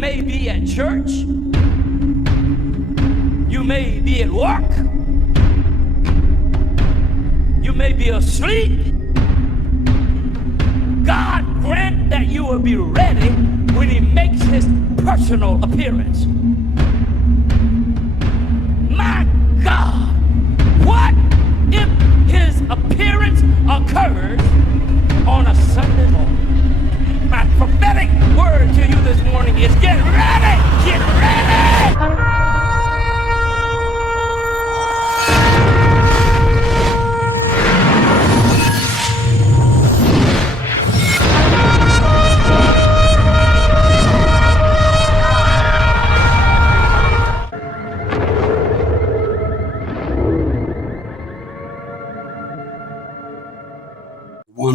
may be at church. You may be at work. You may be asleep. God grant that you will be ready when he makes his personal appearance. My God, what if his appearance occurs on a Sunday morning? My prophetic word to you this morning is get ready! Get ready!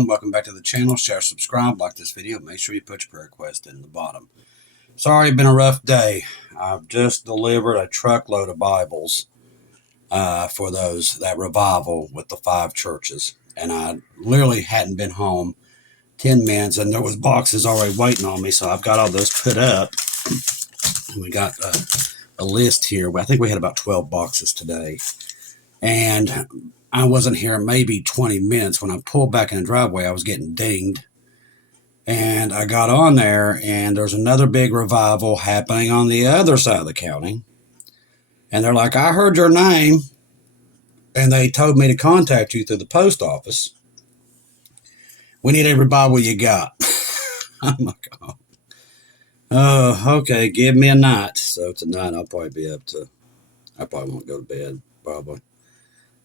Welcome back to the channel. Share, subscribe, like this video. Make sure you put your prayer request in the bottom. Sorry, it's been a rough day. I've just delivered a truckload of Bibles for that revival with the 5 churches. And I literally hadn't been home 10 minutes, and there was boxes already waiting on me. So I've got all those put up. And we got a list here. I think we had about 12 boxes today. And I wasn't here maybe 20 minutes. When I pulled back in the driveway, I was getting dinged. And I got on there, and there's another big revival happening on the other side of the county. And they're like, I heard your name, and they told me to contact you through the post office. We need every Bible you got. I'm like, oh, okay, give me a night. So tonight I probably won't go to bed, probably.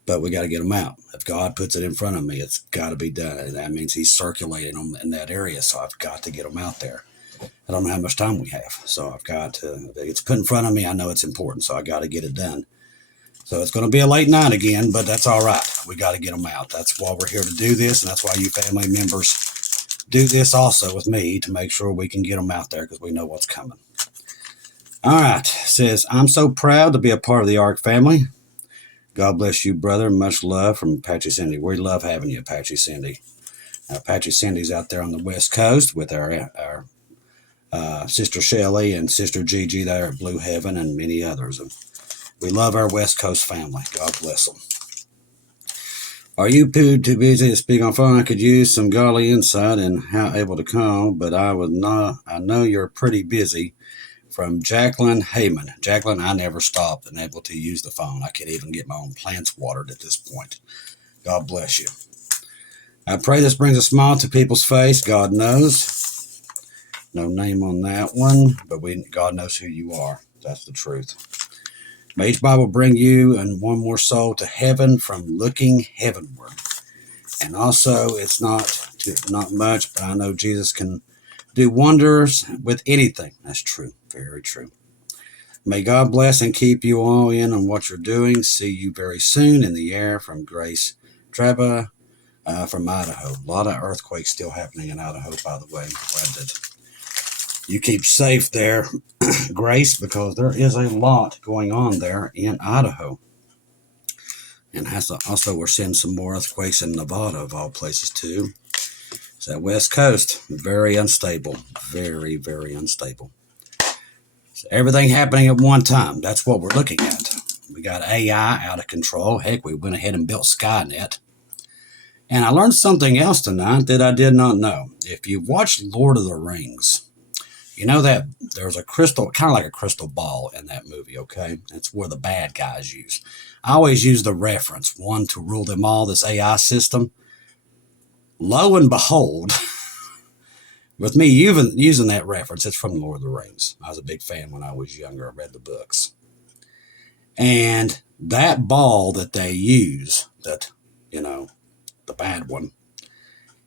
But we got to get them out. If God puts it in front of me, it's got to be done. And that means he's circulating them in that area. So I've got to get them out there. I don't know how much time we have. So I've got to, if it's put in front of me, I know it's important. So I got to get it done. So it's going to be a late night again, but that's all right. We got to get them out. That's why we're here to do this. And that's why you family members do this also with me, to make sure we can get them out there, because we know what's coming. All right. It says, I'm so proud to be a part of the ARC family. God bless you, brother. Much love from Apache Cindy. We love having you, Apache Cindy. Apache Cindy's out there on the West Coast with our sister Shelly and sister Gigi there at Blue Heaven and many others. And we love our West Coast family. God bless them. Are you too busy to speak on phone? I could use some godly insight in how able to call, but I know you're pretty busy. From Jacqueline Heyman. Jacqueline, I never stopped and able to use the phone. I can't even get my own plants watered at this point. God bless you. I pray this brings a smile to people's face. God knows. No name on that one, but God knows who you are. That's the truth. May each Bible bring you and one more soul to heaven from looking heavenward. And also, it's not much, but I know Jesus can do wonders with anything. That's true. Very true. May God bless and keep you all in on what you're doing. See you very soon in the air. From Grace Treva from Idaho. A lot of earthquakes still happening in Idaho, by the way. Glad that you keep safe there, Grace, because there is a lot going on there in Idaho. And also we're seeing some more earthquakes in Nevada, of all places, too. It's that West Coast, very unstable, very, very unstable. So everything happening at one time, that's what we're looking at. We got AI out of control. Heck, we went ahead and built Skynet. And I learned something else tonight that I did not know. If you watch Lord of the Rings, you know that there's a crystal, kind of like a crystal ball in that movie, okay? That's where the bad guys use. I always use the reference, one to rule them all, this AI system. Lo and behold, with me even using that reference, it's from Lord of the Rings. I was a big fan when I was younger. I read the books. And that ball that they use, that, the bad one,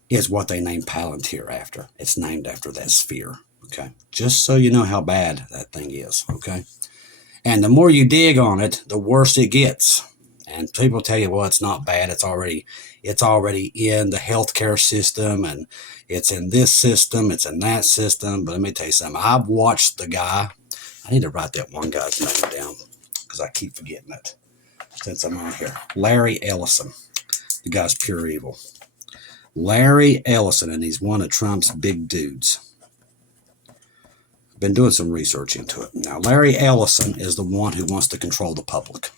is what they named Palantir after. It's named after that sphere, okay? Just so you know how bad that thing is, okay? And the more you dig on it, the worse it gets. And people tell you, well, it's not bad. It's already in the healthcare system, and it's in this system, it's in that system. But let me tell you something. I've watched the guy. I need to write that one guy's name down because I keep forgetting it since I'm on here. Larry Ellison. The guy's pure evil. Larry Ellison, and he's one of Trump's big dudes. Been doing some research into it. Now, Larry Ellison is the one who wants to control the public.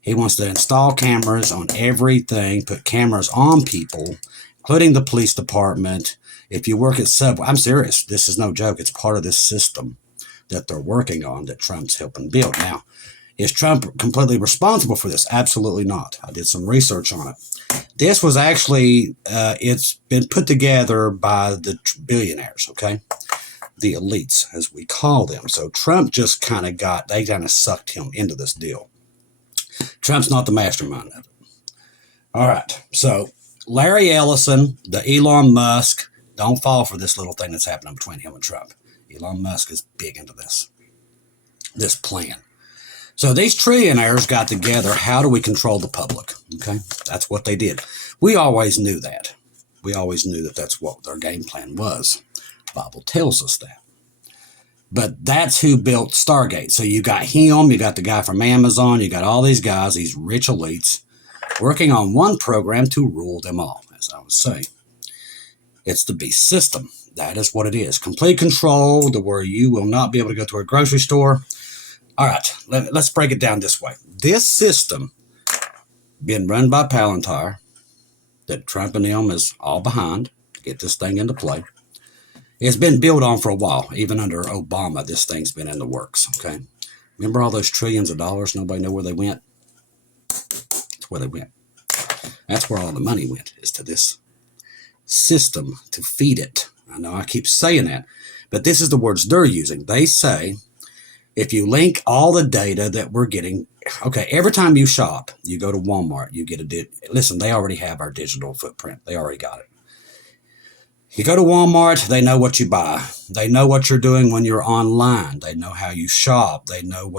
He wants to install cameras on everything, put cameras on people, including the police department. If you work at Subway, I'm serious. This is no joke. It's part of this system that they're working on that Trump's helping build. Now, is Trump completely responsible for this? Absolutely not. I did some research on it. This was actually, it's been put together by the billionaires, okay? The elites, as we call them. So Trump just they kind of sucked him into this deal. Trump's not the mastermind of it. All right. So Larry Ellison, the Elon Musk, don't fall for this little thing that's happening between him and Trump. Elon Musk is big into this plan. So these trillionaires got together. How do we control the public? Okay. That's what they did. We always knew that. We always knew that that's what their game plan was. The Bible tells us that. But that's who built Stargate. So you got him, you got the guy from Amazon, you got all these guys, these rich elites, working on one program to rule them all, as I was saying. It's the beast system. That is what it is. Complete control to where you will not be able to go to a grocery store. All right, let's break it down this way. This system, being run by Palantir, that Trump and them is all behind to get this thing into play. It's been built on for a while. Even under Obama, this thing's been in the works, okay? Remember all those trillions of dollars? Nobody knew where they went? That's where they went. That's where all the money went, is to this system to feed it. I know I keep saying that, but this is the words they're using. They say, if you link all the data that we're getting, okay, every time you shop, you go to Walmart, you get listen, they already have our digital footprint. They already got it. You go to Walmart, they know what you buy. They know what you're doing when you're online. They know how you shop. They know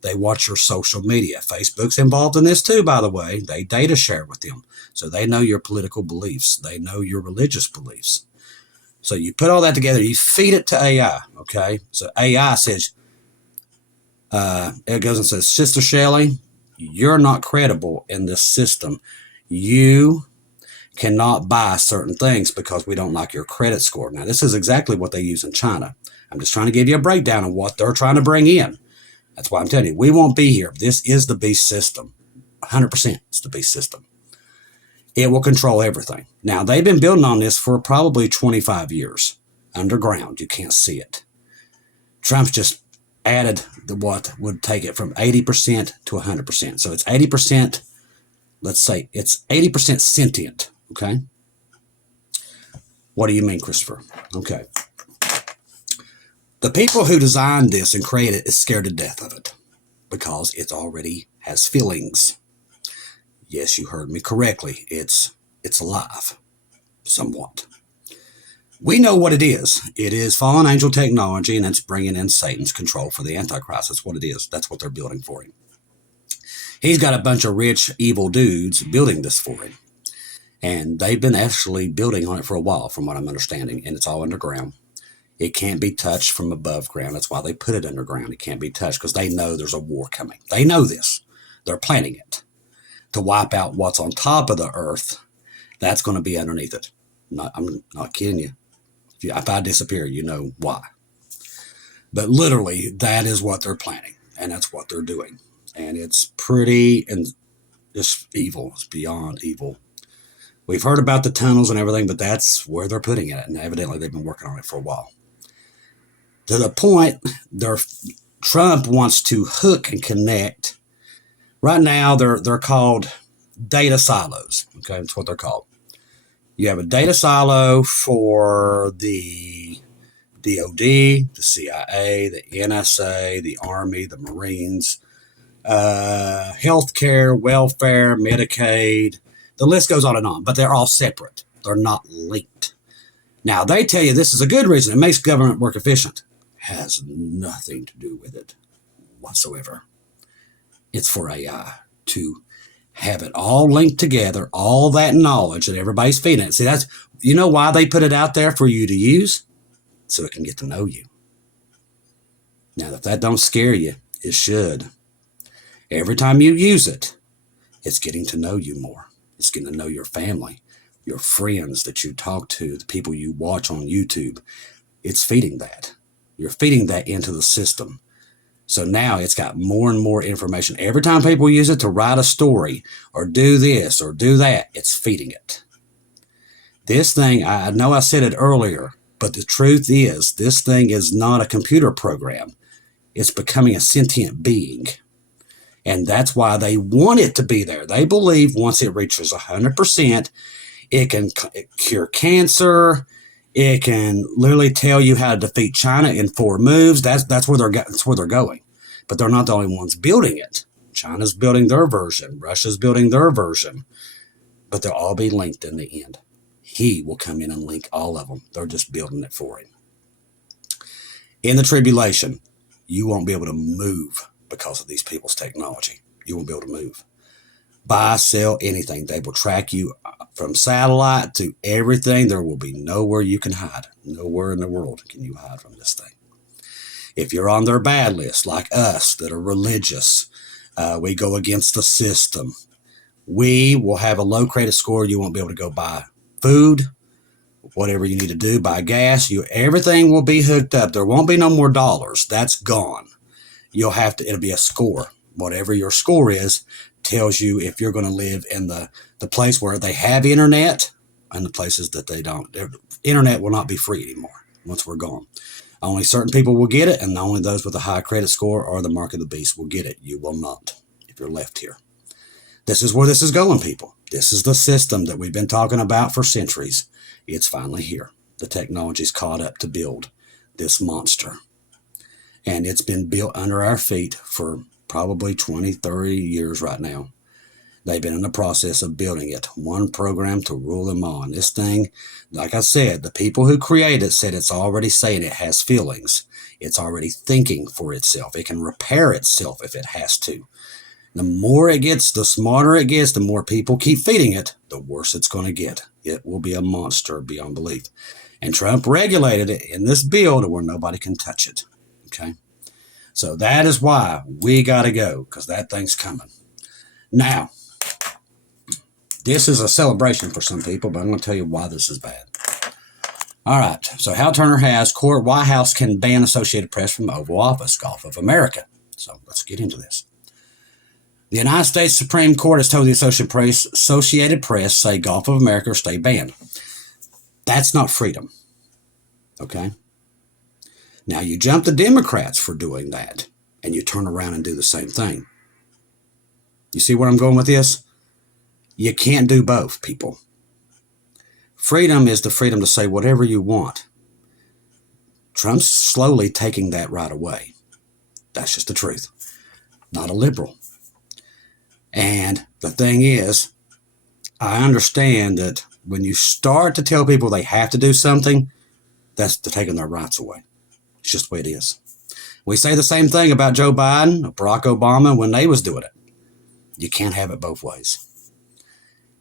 they watch your social media. Facebook's involved in this too, by the way. They data share with them. So they know your political beliefs. They know your religious beliefs. So you put all that together, you feed it to AI, okay? So AI says, it goes and says, Sister Shelley, you're not credible in this system. You cannot buy certain things because we don't like your credit score. Now, this is exactly what they use in China. I'm just trying to give you a breakdown of what they're trying to bring in. That's why I'm telling you, we won't be here. This is the beast system. 100% it's the beast system. It will control everything. Now, they've been building on this for probably 25 years. Underground, you can't see it. Trump's just added what would take it from 80% to 100%. So it's 80%, let's say it's 80% sentient. Okay. What do you mean, Christopher? Okay. The people who designed this and created it is scared to death of it because it already has feelings. Yes, you heard me correctly. It's alive, somewhat. We know what it is. It is fallen angel technology, and it's bringing in Satan's control for the Antichrist. That's what it is. That's what they're building for him. He's got a bunch of rich, evil dudes building this for him. And they've been actually building on it for a while, from what I'm understanding, and it's all underground. It can't be touched from above ground. That's why they put it underground. It can't be touched because they know there's a war coming. They know this. They're planning it to wipe out what's on top of the earth. That's going to be underneath it. I'm not kidding you. If I disappear, you know why. But literally, that is what they're planning, and that's what they're doing. And it's pretty and just evil. It's beyond evil. We've heard about the tunnels and everything, but that's where they're putting it. And evidently, they've been working on it for a while. To the point, Trump wants to hook and connect. Right now, they're called data silos. Okay, that's what they're called. You have a data silo for the DOD, the CIA, the NSA, the Army, the Marines, healthcare, welfare, Medicaid. The list goes on, but they're all separate. They're not linked. Now, they tell you this is a good reason. It makes government work efficient. Has nothing to do with it whatsoever. It's for AI to have it all linked together, all that knowledge that everybody's feeding it. See, that's, you know why they put it out there for you to use? So it can get to know you. Now, if that don't scare you, it should. Every time you use it, it's getting to know you more. It's getting to know your family, your friends that you talk to, the people you watch on YouTube. It's feeding that. You're feeding that into the system. So now it's got more and more information. Every time people use it to write a story or do this or do that, it's feeding it. This thing, I know I said it earlier, but the truth is this thing is not a computer program. It's becoming a sentient being. And that's why they want it to be there. They believe once it reaches 100%, it can cure cancer. It can literally tell you how to defeat China in 4 moves. That's where they're going. But they're not the only ones building it. China's building their version. Russia's building their version. But they'll all be linked in the end. He will come in and link all of them. They're just building it for him. In the tribulation, you won't be able to move because of these people's technology. You won't be able to move. Buy, sell, anything. They will track you from satellite to everything. There will be nowhere you can hide. Nowhere in the world can you hide from this thing. If you're on their bad list, like us that are religious, we go against the system. We will have a low credit score. You won't be able to go buy food, whatever you need to do, buy gas. Everything will be hooked up. There won't be no more dollars. That's gone. It'll be a score. Whatever your score is tells you if you're going to live in the place where they have internet and the places that they don't. Internet will not be free anymore once we're gone. Only certain people will get it, and only those with a high credit score or the mark of the beast will get it. You will not if you're left here. This is where this is going, people. This is the system that we've been talking about for centuries. It's finally here. The technology's caught up to build this monster. And it's been built under our feet for probably 20, 30 years right now. They've been in the process of building it. One program to rule them on. This thing, like I said, the people who created it said it's already saying it has feelings. It's already thinking for itself. It can repair itself if it has to. The more it gets, the smarter it gets, the more people keep feeding it, the worse it's going to get. It will be a monster beyond belief. And Trump regulated it in this bill to where nobody can touch it. Okay? So that is why we got to go, because that thing's coming. Now, this is a celebration for some people, but I'm going to tell you why this is bad. All right. So Hal Turner has court. White House can ban Associated Press from Oval Office, Gulf of America. So let's get into this. The United States Supreme Court has told the Associated Press, say Gulf of America or stay banned. That's not freedom. Okay? Now, you jump the Democrats for doing that, and you turn around and do the same thing. You see where I'm going with this? You can't do both, people. Freedom is the freedom to say whatever you want. Trump's slowly taking that right away. That's just the truth. Not a liberal. And the thing is, I understand that when you start to tell people they have to do something, that's taking their rights away. It's just the way it is. We say the same thing about Joe Biden or Barack Obama when they was doing it. You can't have it both ways.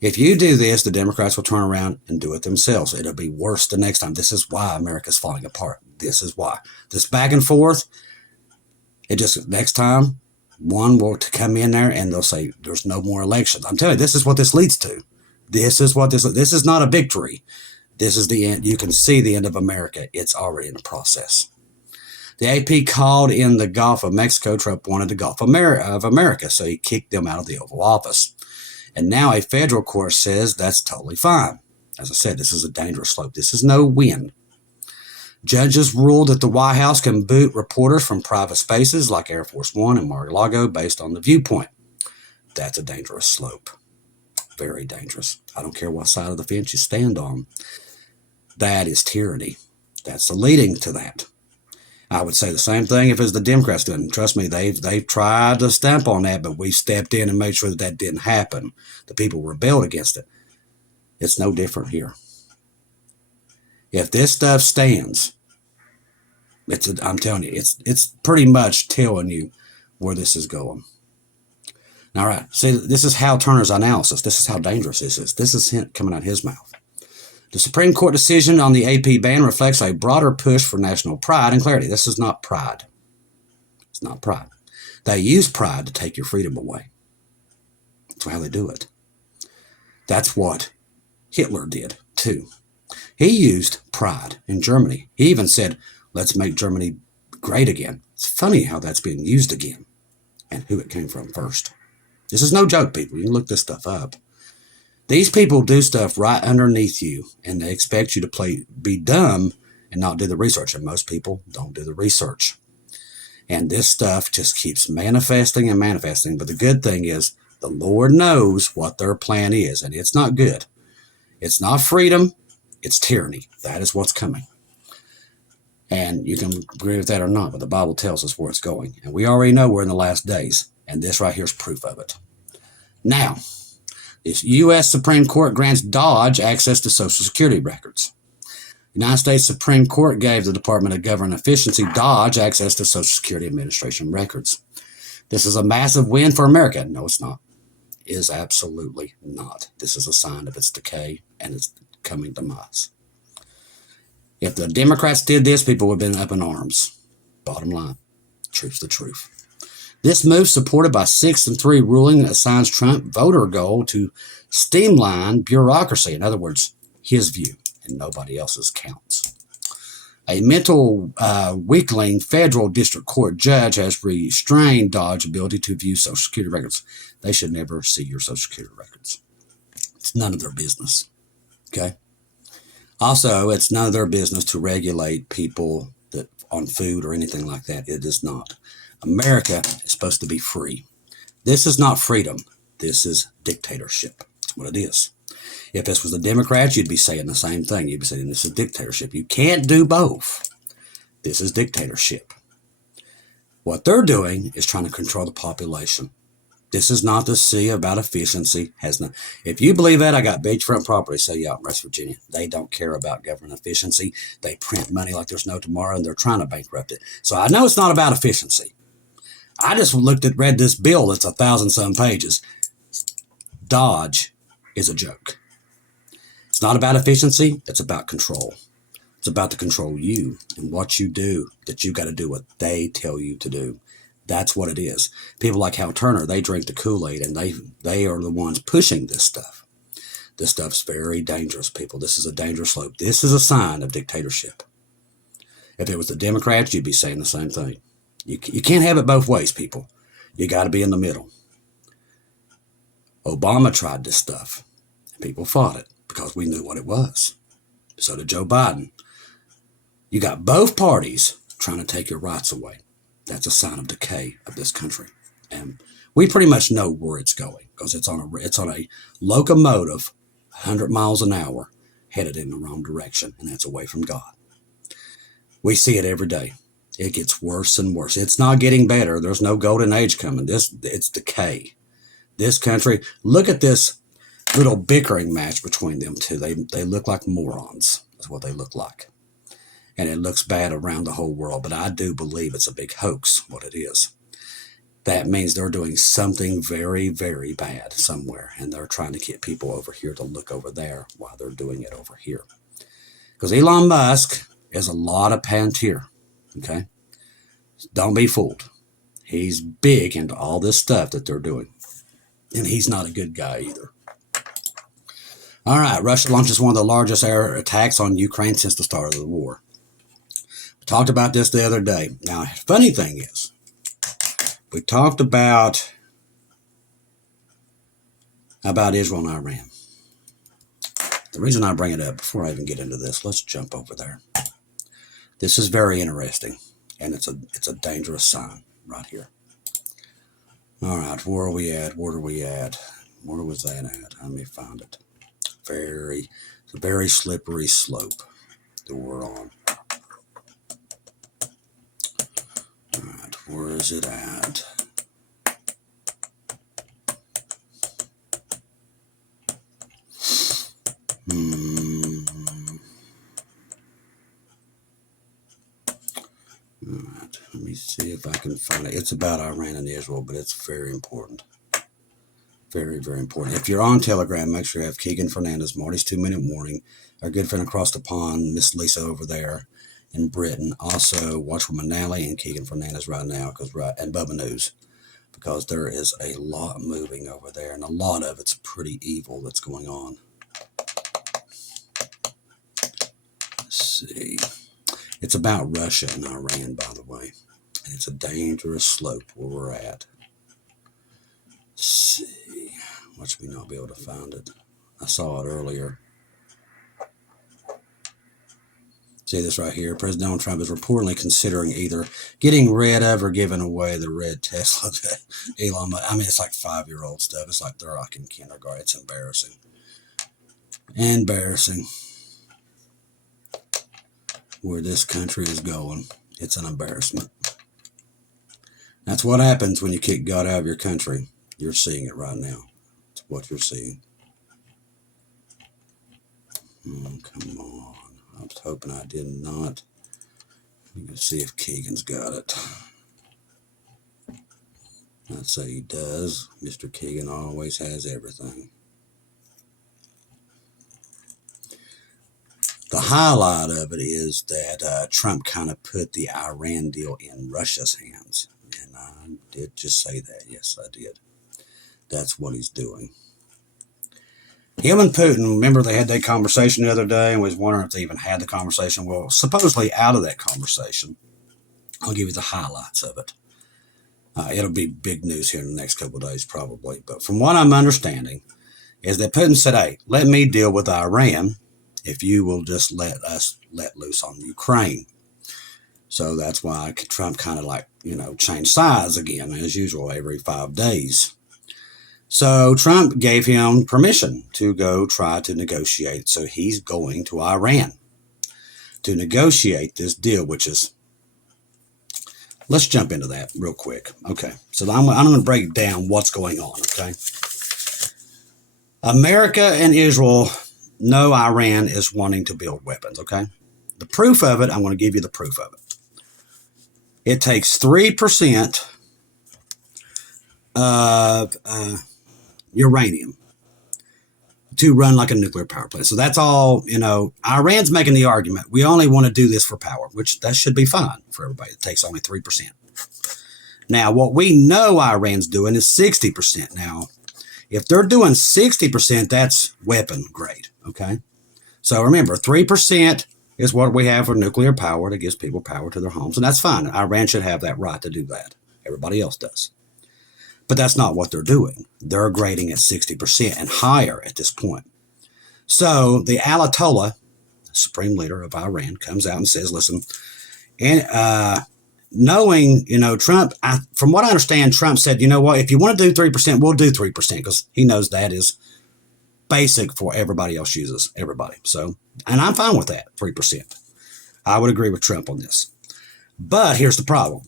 If you do this, the Democrats will turn around and do it themselves. It'll be worse the next time. This is why America's falling apart. This is why. This back and forth, next time, one will come in there and they'll say, there's no more elections. I'm telling you, this is what this leads to. This is not a victory. This is the end. You can see the end of America. It's already in the process. The AP called in the Gulf of Mexico. Trump wanted the Gulf of America, so he kicked them out of the Oval Office. And now a federal court says that's totally fine. As I said, this is a dangerous slope. This is no win. Judges ruled that the White House can boot reporters from private spaces like Air Force One and Mar-a-Lago based on the viewpoint. That's a dangerous slope. Very dangerous. I don't care what side of the fence you stand on. That is tyranny. That's leading to that. I would say the same thing if it's the Democrats doing. Trust me, they've tried to stamp on that, but we stepped in and made sure that didn't happen. The people rebelled against it. It's no different here. If this stuff stands, I'm telling you, it's pretty much telling you where this is going. All right, see, this is Hal Turner's analysis. This is how dangerous this is. This is coming out of his mouth. The Supreme Court decision on the AP ban reflects a broader push for national pride and clarity. This is not pride. It's not pride. They use pride to take your freedom away. That's how they do it. That's what Hitler did, too. He used pride in Germany. He even said, Let's make Germany great again. It's funny how that's being used again and who it came from first. This is no joke, people. You can look this stuff up. These people do stuff right underneath you, and they expect you to be dumb and not do the research. And most people don't do the research. And this stuff just keeps manifesting and manifesting. But the good thing is the Lord knows what their plan is, and it's not good. It's not freedom. It's tyranny. That is what's coming. And you can agree with that or not, but the Bible tells us where it's going. And we already know we're in the last days. And this right here is proof of it. Now, this U.S. Supreme Court grants DOJ access to Social Security records. The United States Supreme Court gave the Department of Government Efficiency, DOJ, access to Social Security Administration records. This is a massive win for America. No, it's not. It is absolutely not. This is a sign of its decay and its coming demise. If the Democrats did this, people would have been up in arms. Bottom line, truth's the truth. This move, supported by 6-3 ruling, assigns Trump voter goal to streamline bureaucracy. In other words, his view and nobody else's counts. A mental weakling federal district court judge has restrained DOJ's ability to view Social Security records. They should never see your Social Security records. It's none of their business. Okay? Also, it's none of their business to regulate people that on food or anything like that. It is not. America is supposed to be free. This is not freedom. This is dictatorship. That's what it is. If this was the Democrats, you'd be saying the same thing. You'd be saying this is dictatorship. You can't do both. This is dictatorship. What they're doing is trying to control the population. This is not to see about efficiency. If you believe that, I got beachfront property, so yeah, in West Virginia. They don't care about government efficiency. They print money like there's no tomorrow, and they're trying to bankrupt it. So I know it's not about efficiency. I just read this bill that's 1,000-some pages. DOJ is a joke. It's not about efficiency. It's about control. It's about to control you and what you do, that you got to do what they tell you to do. That's what it is. People like Hal Turner, they drink the Kool-Aid, and they are the ones pushing this stuff. This stuff's very dangerous, people. This is a dangerous slope. This is a sign of dictatorship. If it was the Democrats, you'd be saying the same thing. You can't have it both ways, people. You got to be in the middle. Obama tried this stuff. People fought it because we knew what it was. So did Joe Biden. You got both parties trying to take your rights away. That's a sign of decay of this country. And we pretty much know where it's going because it's on a locomotive 100 miles an hour headed in the wrong direction, and that's away from God. We see it every day. It gets worse and worse. It's not getting better. There's no golden age coming. It's decay. This country, look at this little bickering match between them two. They look like morons. That's what they look like. And it looks bad around the whole world, but I do believe it's a big hoax, what it is. That means they're doing something very, very bad somewhere, and they're trying to get people over here to look over there while they're doing it over here. Because Elon Musk is a lot of pantier, okay? Don't be fooled. He's big into all this stuff that they're doing, and he's not a good guy either. All right, Russia launches one of the largest air attacks on Ukraine since the start of the war. We talked about this the other day. Now, funny thing is, we talked about Israel and Iran. The reason I bring it up, before I even get into this, let's jump over there. This is very interesting, and it's a dangerous sign right here. All right, where are we at? Where are we at? Where was that at? Let me find it. It's a very slippery slope that we're on. All right, where is it at? All right, let me see if I can find it. It's about Iran and Israel, but it's very important. Very, very important. If you're on Telegram, make sure you have Keegan Fernandez, Marty's 2-Minute Warning, our good friend across the pond, Miss Lisa over there in Britain. Also, WATCHMAN Nally and Keegan Fernandez right now, and Bubba News, because there is a lot moving over there, and a lot of it's pretty evil that's going on. Let's see. It's about Russia and Iran, by the way. And it's a dangerous slope where we're at. Let's see. Watch me not be able to find it. I saw it earlier. See this right here? President Donald Trump is reportedly considering either getting rid of or giving away the red Tesla to Elon Musk. I mean, it's like 5-year-old stuff. It's like they're like in kindergarten. It's embarrassing. Embarrassing. Where this country is going. It's an embarrassment. That's what happens when you kick God out of your country. You're seeing it right now. It's what you're seeing. Come on. I was hoping I did not. Let's see if Keegan's got it. I'd say he does. Mr. Keegan always has everything. The highlight of it is that Trump kind of put the Iran deal in Russia's hands. And I did just say that. Yes, I did. That's what he's doing. Him and Putin, remember they had that conversation the other day and was wondering if they even had the conversation. Well, supposedly out of that conversation, I'll give you the highlights of it. It'll be big news here in the next couple of days probably. But from what I'm understanding is that Putin said, hey, let me deal with Iran if you will just let us let loose on Ukraine. So that's why Trump kind of like, changed sides again as usual every 5 days. So Trump gave him permission to go try to negotiate. So he's going to Iran to negotiate this deal, which is, let's jump into that real quick. Okay, so I'm going to break down what's going on, okay? America and Israel know Iran is wanting to build weapons, okay? The proof of it, I'm going to give you the proof of it. It takes 3% of uranium to run like a nuclear power plant. So that's all, Iran's making the argument. We only want to do this for power, which that should be fine for everybody. It takes only 3%. Now, what we know Iran's doing is 60%. Now, if they're doing 60%, that's weapon grade, okay? So remember, 3% is what we have for nuclear power that gives people power to their homes, and that's fine. Iran should have that right to do that. Everybody else does. But that's not what they're doing. They're grading at 60% and higher at this point. So the Ayatollah, the supreme leader of Iran, comes out and says, listen, and knowing, Trump, from what I understand, Trump said, you know what, if you want to do 3%, we'll do 3% because he knows that is basic for everybody else uses, everybody. So, and I'm fine with that, 3%. I would agree with Trump on this. But here's the problem.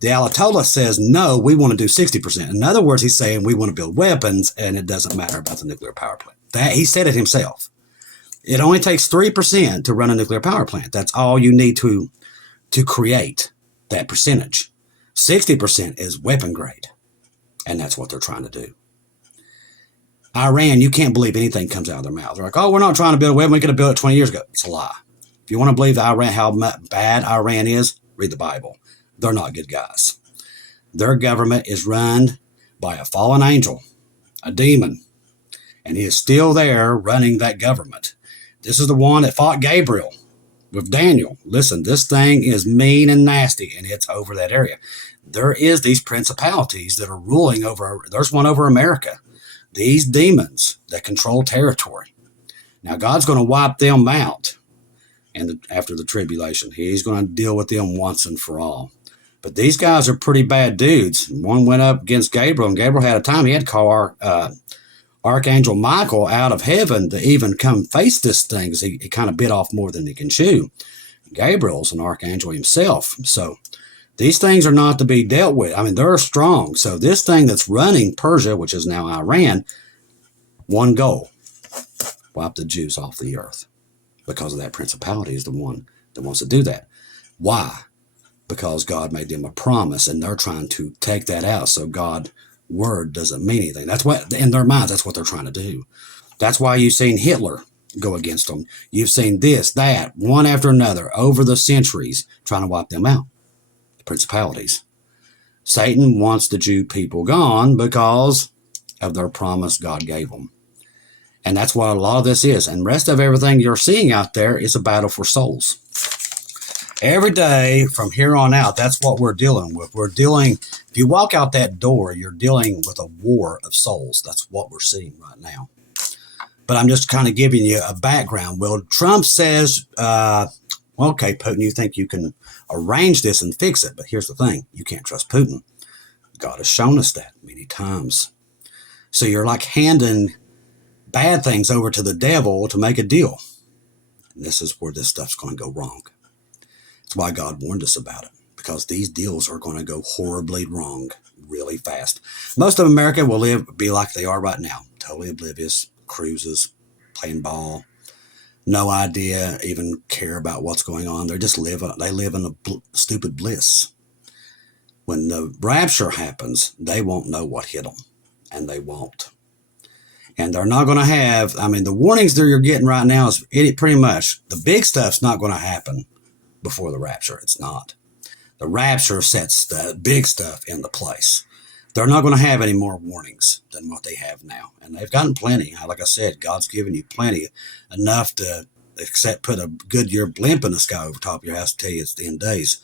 The Ayatollah says, no, we want to do 60%. In other words, he's saying we want to build weapons and it doesn't matter about the nuclear power plant. That he said it himself. It only takes 3% to run a nuclear power plant. That's all you need to create that percentage. 60% is weapon grade. And that's what they're trying to do. Iran, you can't believe anything comes out of their mouth. They're like, oh, we're not trying to build a weapon. We could have built it 20 years ago. It's a lie. If you want to believe Iran, how bad Iran is, read the Bible. They're not good guys. Their government is run by a fallen angel, a demon, and he is still there running that government. This is the one that fought Gabriel with Daniel. Listen, this thing is mean and nasty, and it's over that area. There is these principalities that are ruling over, there's one over America. These demons that control territory. Now, God's going to wipe them out after the tribulation. He's going to deal with them once and for all. But these guys are pretty bad dudes. One went up against Gabriel, and Gabriel had a time. He had to call Archangel Michael out of heaven to even come face this thing because he kind of bit off more than he can chew. Gabriel's an archangel himself. So these things are not to be dealt with. I mean, they're strong. So this thing that's running Persia, which is now Iran, one goal, wipe the Jews off the earth. Because of that principality is the one that wants to do that. Why? Because God made them a promise, and they're trying to take that out. So God's word doesn't mean anything. That's what, in their minds, that's what they're trying to do. That's why you've seen Hitler go against them. You've seen this, that, one after another, over the centuries, trying to wipe them out. The principalities. Satan wants the Jew people gone because of their promise God gave them. And that's what a lot of this is. And the rest of everything you're seeing out there is a battle for souls. Every day from here on out, that's what we're dealing with. If you walk out that door, you're dealing with a war of souls. That's what we're seeing right now. But I'm just kind of giving you a background. Well, Trump says, okay, Putin, you think you can arrange this and fix it. But here's the thing. You can't trust Putin. God has shown us that many times. So you're like handing bad things over to the devil to make a deal. And this is where this stuff's going to go wrong. That's why God warned us about it, because these deals are going to go horribly wrong really fast. Most of America will be like they are right now, totally oblivious, cruises, playing ball, no idea, even care about what's going on. They live in a stupid bliss. When the rapture happens, they won't know what hit them, and they won't. And they're not going to have, the warnings that you're getting right now is pretty much the big stuff's not going to happen before the rapture. It's not. The rapture sets the big stuff into place. They're not going to have any more warnings than what they have now. And they've gotten plenty. Like I said, God's given you plenty, enough to put a Goodyear blimp in the sky over top of your house to tell you it's the end days.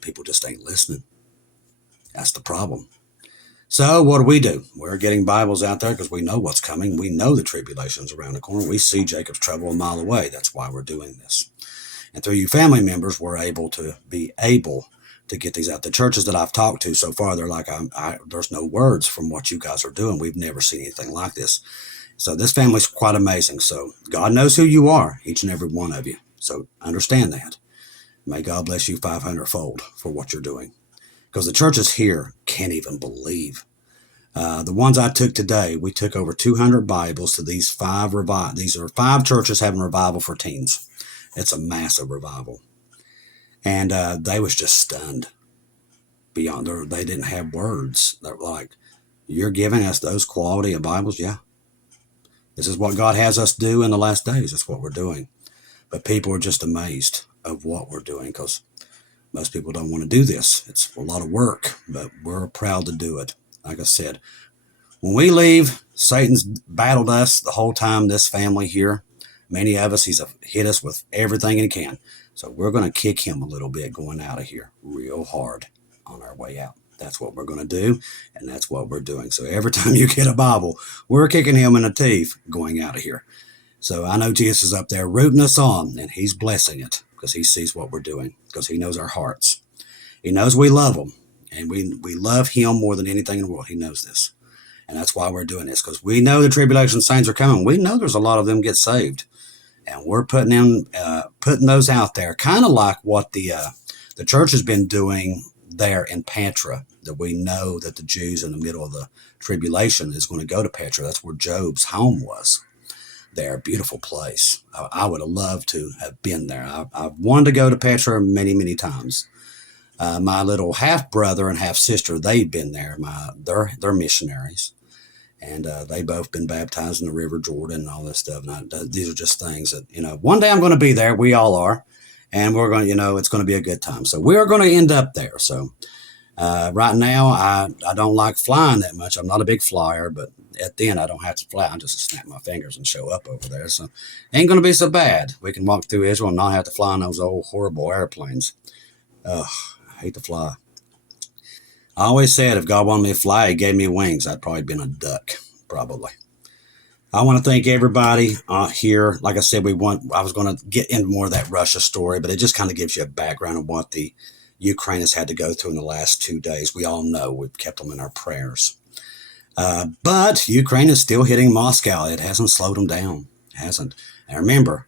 People just ain't listening. That's the problem. So what do? We're getting Bibles out there because we know what's coming. We know the tribulation's around the corner. We see Jacob's trouble a mile away. That's why we're doing this. And through you family members, we're able to get these out. The churches that I've talked to so far, they're like, there's no words from what you guys are doing. We've never seen anything like this. So this family's quite amazing. So God knows who you are, each and every one of you. So understand that. May God bless you 500-fold for what you're doing. Because the churches here can't even believe. The ones I took today, we took over 200 Bibles to these 5 These are 5 churches having revival for teens. It's a massive revival. And they was just stunned. They didn't have words. They're like, you're giving us those quality of Bibles? Yeah. This is what God has us do in the last days. That's what we're doing. But people are just amazed of what we're doing, because most people don't want to do this. It's a lot of work, but we're proud to do it. Like I said, when we leave, Satan's battled us the whole time, this family here. Many of us, he's hit us with everything he can. So we're going to kick him a little bit going out of here real hard on our way out. That's what we're going to do, and that's what we're doing. So every time you get a Bible, we're kicking him in the teeth going out of here. So I know Jesus is up there rooting us on, and he's blessing it because he sees what we're doing, because he knows our hearts. He knows we love him, and we love him more than anything in the world. He knows this. And that's why we're doing this, because we know the tribulation saints are coming. We know there's a lot of them get saved. And we're putting those out there, kind of like what the church has been doing there in Petra, that we know that the Jews in the middle of the tribulation is going to go to Petra. That's where Job's home was. There, beautiful place. I would have loved to have been there. I've wanted to go to Petra many, many times. My little half-brother and half-sister, they've been there. They're missionaries. And they both been baptized in the River Jordan and all this stuff. And these are just things that, one day I'm going to be there. We all are. And we're going to, it's going to be a good time. So we're going to end up there. So right now, I don't like flying that much. I'm not a big flyer, but at the end, I don't have to fly. I just snap my fingers and show up over there. So ain't going to be so bad. We can walk through Israel and not have to fly in those old horrible airplanes. Ugh, I hate to fly. I always said if God wanted me to fly, he gave me wings. I'd probably been a duck, probably. I want to thank everybody here. Like I said, I was going to get into more of that Russia story, but it just kind of gives you a background of what the Ukraine has had to go through in the last 2 days. We all know we've kept them in our prayers. But Ukraine is still hitting Moscow. It hasn't slowed them down. It hasn't. And remember,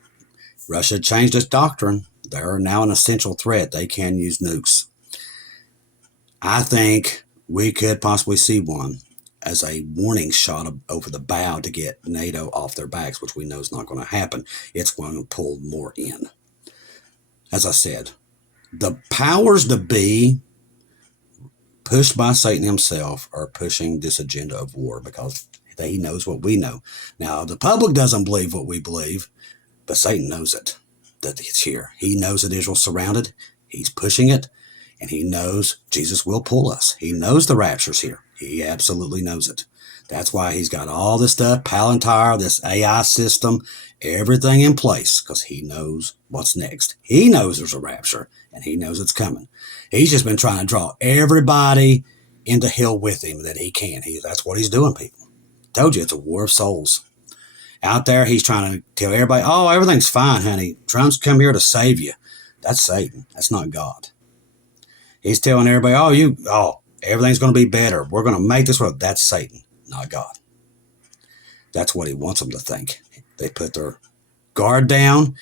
Russia changed its doctrine. They're now an essential threat. They can use nukes. I think we could possibly see one as a warning shot over the bow to get NATO off their backs, which we know is not going to happen. It's going to pull more in. As I said, the powers to be, pushed by Satan himself, are pushing this agenda of war because he knows what we know. Now, the public doesn't believe what we believe, but Satan knows it, that it's here. He knows that Israel's surrounded. He's pushing it. And he knows Jesus will pull us. He knows the rapture's here. He absolutely knows it. That's why he's got all this stuff, Palantir, this AI system, everything in place, because he knows what's next. He knows there's a rapture, and he knows it's coming. He's just been trying to draw everybody into hell with him that he can. That's what he's doing, people. Told you, it's a war of souls. Out there, he's trying to tell everybody, oh, everything's fine, honey. Trump's come here to save you. That's Satan. That's not God. He's telling everybody, everything's going to be better. We're going to make this work. That's Satan, not God. That's what he wants them to think. They put their guard down.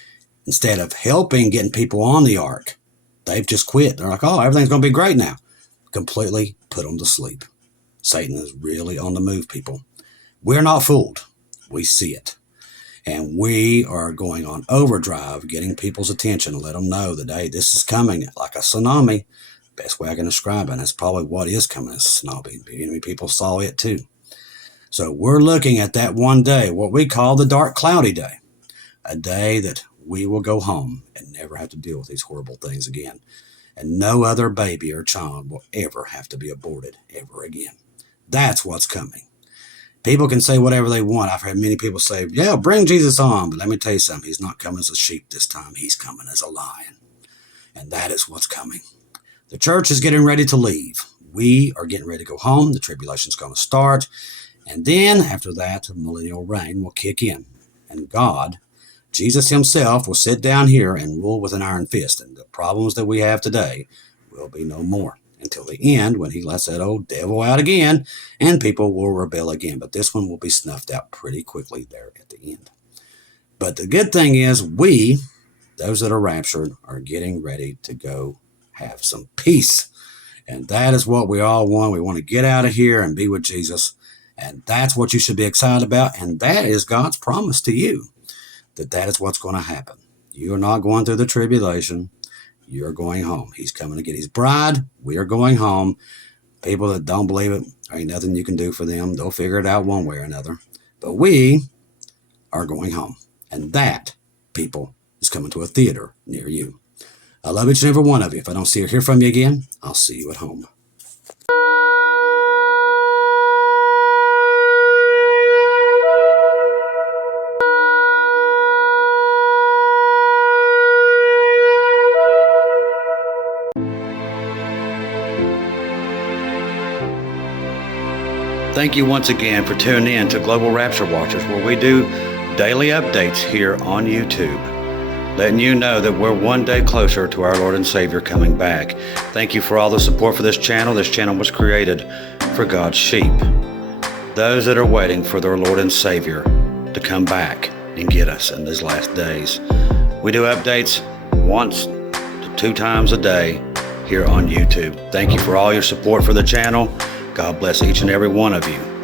Instead of helping getting people on the ark, they've just quit. They're like, oh, everything's going to be great now. Completely put them to sleep. Satan is really on the move, people. We're not fooled. We see it. And we are going on overdrive, getting people's attention to let them know that, hey, this is coming like a tsunami. Best way I can describe it. And that's probably what is coming as a tsunami. Many people saw it too. So we're looking at that one day, what we call the dark cloudy day. A day that we will go home and never have to deal with these horrible things again. And no other baby or child will ever have to be aborted ever again. That's what's coming. People can say whatever they want. I've heard many people say, yeah, bring Jesus on. But let me tell you something. He's not coming as a sheep this time. He's coming as a lion. And that is what's coming. The church is getting ready to leave. We are getting ready to go home. The tribulation is going to start. And then after that, the millennial reign will kick in. And God, Jesus himself, will sit down here and rule with an iron fist. And the problems that we have today will be no more. Until the end, when he lets that old devil out again, and people will rebel again. But this one will be snuffed out pretty quickly there at the end. But the good thing is we, those that are raptured, are getting ready to go have some peace. And that is what we all want. We want to get out of here and be with Jesus. And that's what you should be excited about. And that is God's promise to you, that is what's going to happen. You are not going through the tribulation. You're going home. He's coming to get his bride. We are going home. People that don't believe it, there ain't nothing you can do for them. They'll figure it out one way or another. But we are going home. And that, people, is coming to a theater near you. I love each and every one of you. If I don't see or hear from you again, I'll see you at home. Thank you once again for tuning in to Global Rapture Watchers, where we do daily updates here on YouTube, letting you know that we're one day closer to our Lord and Savior coming back. Thank you for all the support for this channel. This channel was created for God's sheep, those that are waiting for their Lord and Savior to come back and get us in these last days. We do updates once to 2 times a day here on YouTube. Thank you for all your support for the channel. God bless each and every one of you.